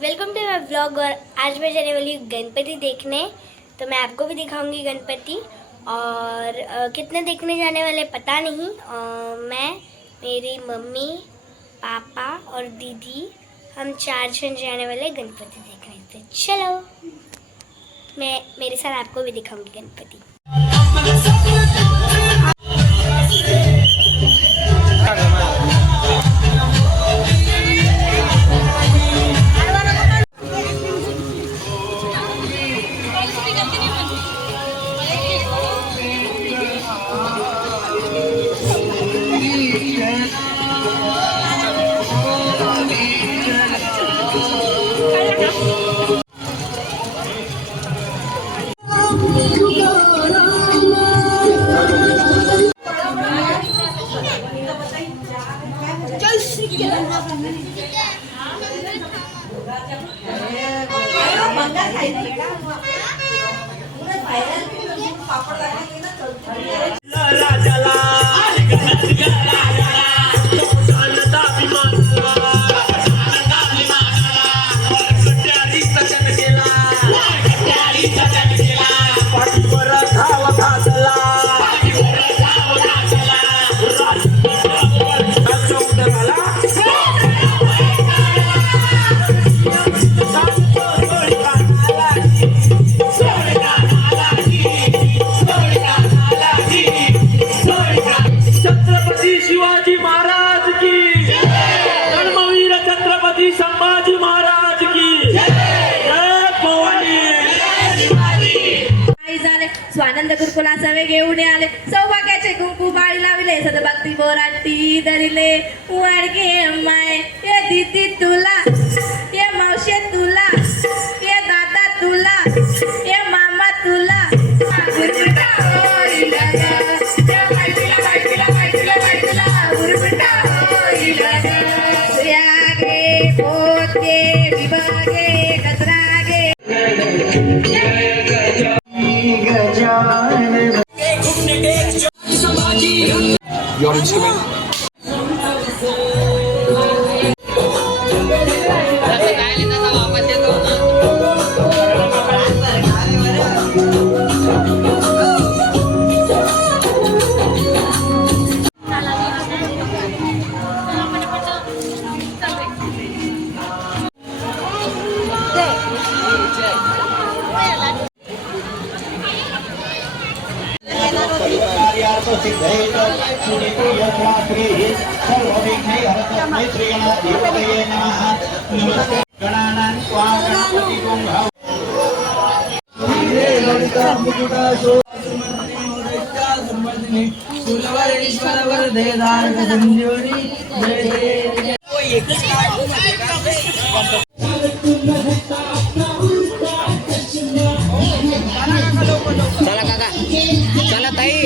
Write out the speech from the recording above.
Welcome to my vlog. और आज मैं जाने वाली हूँ गणपति देखने, तो मैं आपको भी दिखाऊंगी गणपति। और कितने देखने जाने वाले पता नहीं। मैं, मेरी मम्मी, पापा और दीदी, हम 4 जन जाने वाले गणपति देखने। तो चलो, मैं मेरे साथ आपको भी दिखाऊंगी गणपति। संभाजी महाराज की स्वानंद गुरुकुला सवे घेऊन आले, सौभाग्याचे कुंकू बाळी लाविले, सदभक्ती बोराटी धरिले. वाडगे अम्माय ये दीदी तुला, ये मावशे तुला, ये दादा तुला, ये मामा तुला. गुरबिटा होईल ग, या बायला बायला बायला बायला गुरबिटा होईल ग. यागे पोते विभागे कचरागे Your instrument. चला काका, चला ताई.